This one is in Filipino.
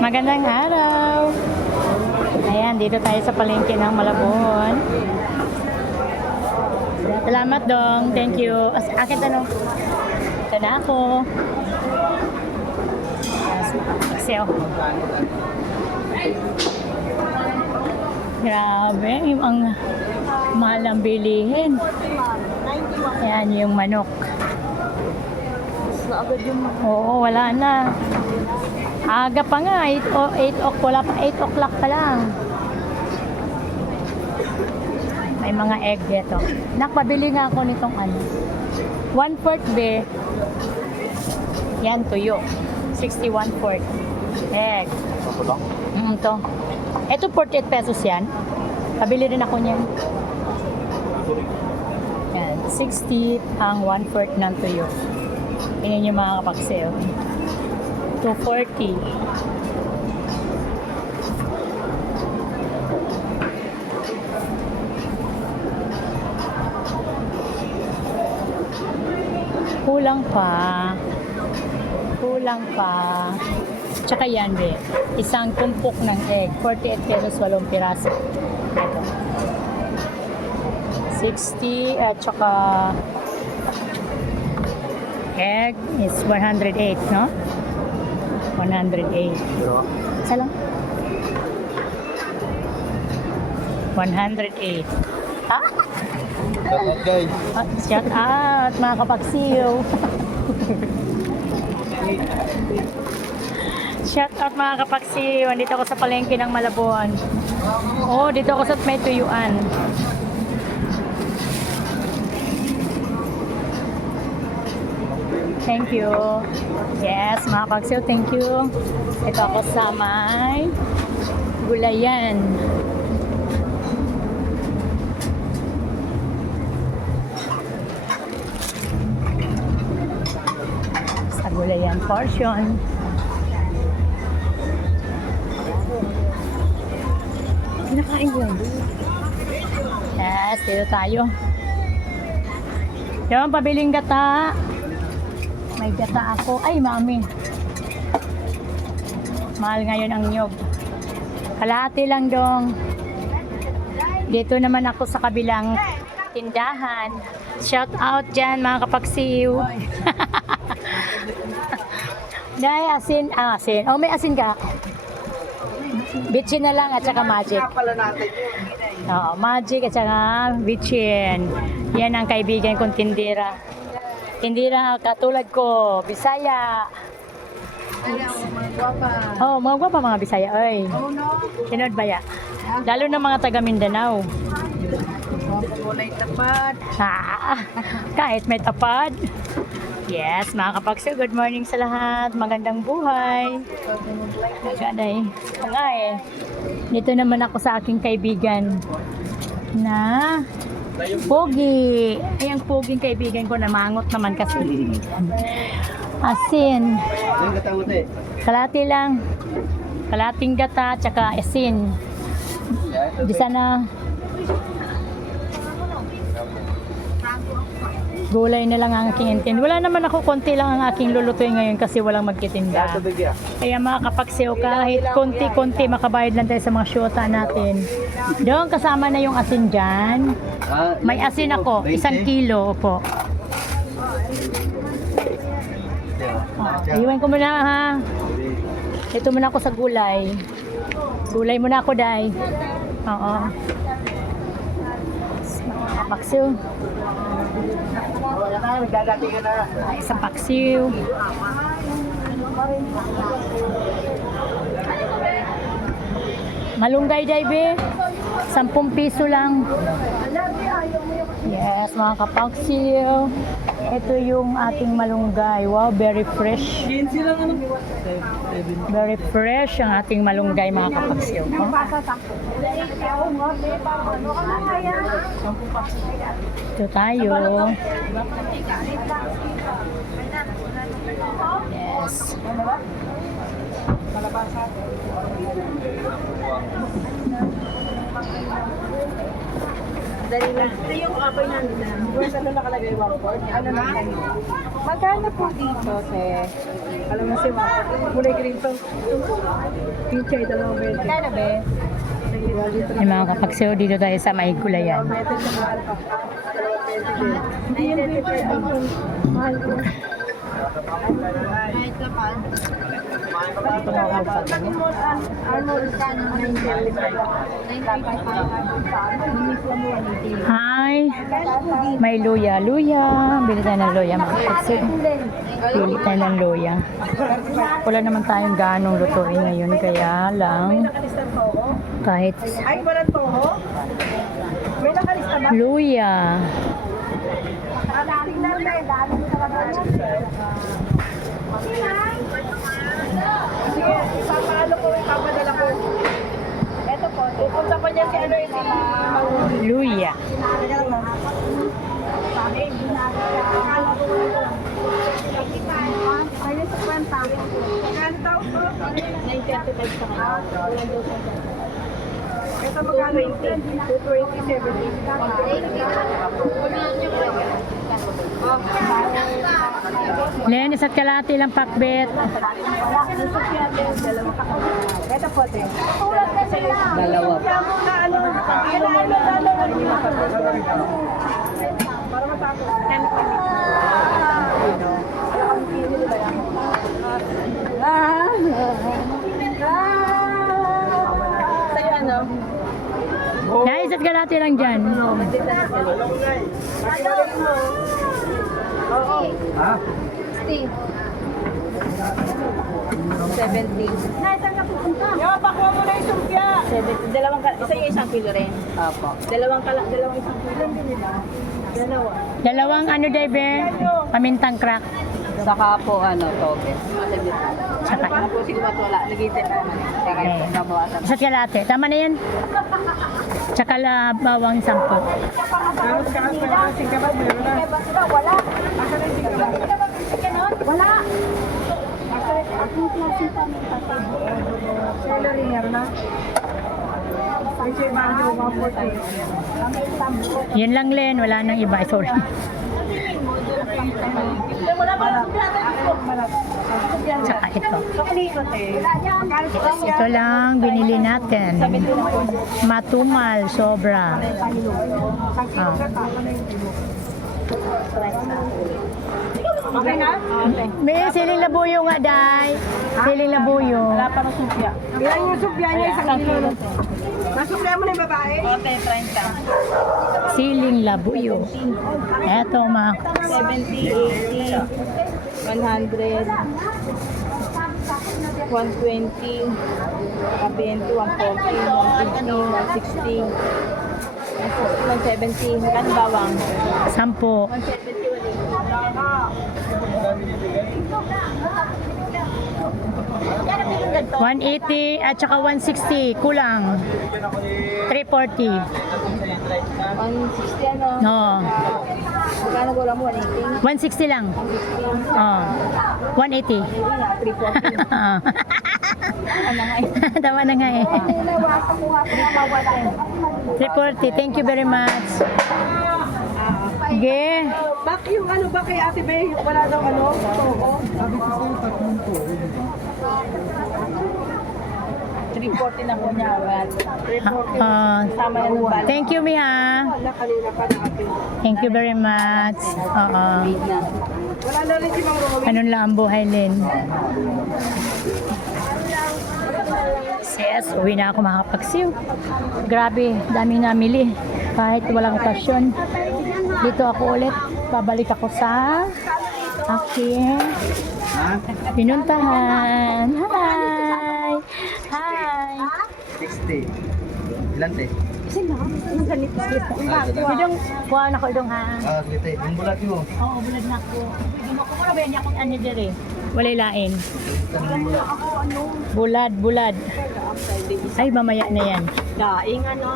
Magandang araw. Ayan, dito tayo sa palengke ng Malabon. Salamat dong. Thank you. As akin tanong. Ito na ako. Excel. Grabe, yung ang mahal ang bilihin. Ayan yung manok. Oo, wala na. Aga pa nga, 8 o 8 o'clock, wala pa 8 o'clock pa lang. May mga egg dito. Nakpabili nga ako nitong ano. One fourth be. Yan, tuyo. 61 fourth. Egg. Mm, to. Ito 48 pesos yan. Pabili rin ako niyan. Yan, 60 ang one fourth ng tuyo. Tingnan yung mga kapaksel. 240. Kulang pa. Kulang pa. Tsaka yan, be. Isang tumpok ng egg. 48 pesos, 8 piraso. Ito. 60 at tsaka egg is 108, no? 108. Isa lang. 108. Ha? guys. Ah, Shout out mga kapagsiyo. Shout out mga kapagsiyo. Andito ako sa palengke ng Malabon. Oh, dito ako sa may tuyuan. Thank you. Yes, mga kapagsiyo, thank you. Ito ako sa may gulayan. sa gulayan portion. Kinakain ko. Yes, dito tayo. Yung pabiling gata. May gata ako. Ay, mami. Mahal ngayon ang nyog. Kalahati lang dong. Dito naman ako sa kabilang tindahan. Shout out dyan mga kapagsiw. Nay, asin. Ah, asin. Oh, may asin ka. Bitchin na lang at saka magic. Oo, magic at saka bitchin. Yan ang kaibigan kong tindira. Tindira katulad ko, Bisaya. Oh, mga gwapa mga Bisaya. Oy, Oh no. sinod ba ya? Lalo na mga taga Mindanao. Kulay tapat. Ah, kahit may tapad. Yes, mga kapagso, good morning sa lahat. Magandang buhay. Nagaday. Nga eh. Dito naman ako sa aking kaibigan na Pogi. Ay, ang poging kaibigan ko, namangot naman kasi. Asin. Kalati lang. Kalating gata, tsaka asin. Di sana gulay na lang ang aking intindi. Wala naman ako, konti lang ang aking lulutuin ngayon kasi walang magtitinda. Kaya mga kapagsiyo, kahit konti-konti makabayad lang tayo sa mga syota natin. Doon kasama na yung asin dyan. Ah, May asin ako, isang kilo po. Oh, iwan ko muna ha. Ito muna ako sa gulay. Gulay muna ako, Day. Oo. Ay, isang paksiw. Malunggay, Daibe. 10 piso lang. Yes, mga kapaksiw. Ito yung ating malunggay. Wow, very fresh. 15 lang? Very fresh ang ating malunggay, mga kapaksiw. Oh. Ito tayo. Yes. Dali lang. Ito yung apoy nandun na. Wala sa nakalagay 1 Ano na? Magkano po dito, te? Alam mo si Mama, kulay green to. Pinchay, dalawang bete. Magkano, be? Yung mga kapagsiyo, dito tayo sa may gulayan. Hindi yung bete. Mahal ko. Kahit kanya. Arnold, kano? 955. Hi! May luya. Luya. Bili tayo ng luya mga kapagsiyo. Bili tayo ng luya. Wala naman tayong ganong lutuin ngayon. Kaya lang, kahit Ay, walang toho? May nakalista luya. Ah, tingnan na eh. Dami sa mga Sige, ipapaalo ko, ipapadala ko. Ito po, pupunta pa niya si ano eh, si Mang Luya. Ayun sa kwenta. Tao po? 935 sa kanya. Ito magkano? 220. Len, isa't kalati lang pakbet. Ito po, te. Dalawa. ano, ano, ano, ano. 10 Ah! Sa'yo ano? Yan, isa't kalati lang dyan. Oo. Ha? 70. Yung pakuha mo na yung sumpya. 70. Dalawang kala. Isa yung isang kilo rin. Opo. Dalawang kala. Dalawang isang kilo. Dalawa. Dalawang ano, Debe? Pamintang crack. Saka po ano, toge. Ano po? Sige ba't wala? Nagitin naman eh. Kaya Okay. nabawasan. isa't kalati. Tama na yan. Tsaka la, bawang sampo. Pa na. Wala. Asa na yung singkabat? Wala. Celery meron na. Medyo ibang yung mga 40. Yun lang, Len. Wala nang iba. Sorry. Tsaka ito. Ito lang binili natin. Matumal, sobra. Ah. Okay na? Okay. May siling labuyo nga, Day. Siling labuyo. Wala pa ng supya. Ilan yung supya niya? Isang kilo. Masupya mo na yung babae? Ote, 30. Siling labuyo. Eto, mga 70, 80, 100, 120, 120, 140, 150, 160, 170, kan bawang? sampo. 170 ulit. 180 at saka 160. Kulang. 340. 160 ano? No. Magkano ko lang mo? 180? 160 lang. 160? Oh. 180. 340. Ano nga eh? Tama na nga eh. Nawasan ko nga po nga mawasan. 340. Thank you very much. Sige. Bak yung ano ba kay Ate May, wala daw ano? Oo. Sabi ko sa'yo, tatlong to. 340 na po niya agad. 340. Ah, Sama na ng balik. thank you, Miha. Thank you very much. Oo. Wala na rin si Mang Romy. Anong lang ang buhay, Lynn? Yes, uwi na ako mga kapagsiw. Grabe, dami namili. Kahit walang okasyon. Dito ako ulit. Babalik ako sa aking pinuntahan. Hi! Hi! 60. Ilan te? Idong, kuha na ko idong ha. Ah, sige te. Yung bulat mo. Oo, bulad na ako. Pwede mo ko na ba yan akong ano dire? Walay lain. Bulad, bulad. Ay, mamaya na yan. Daing ano.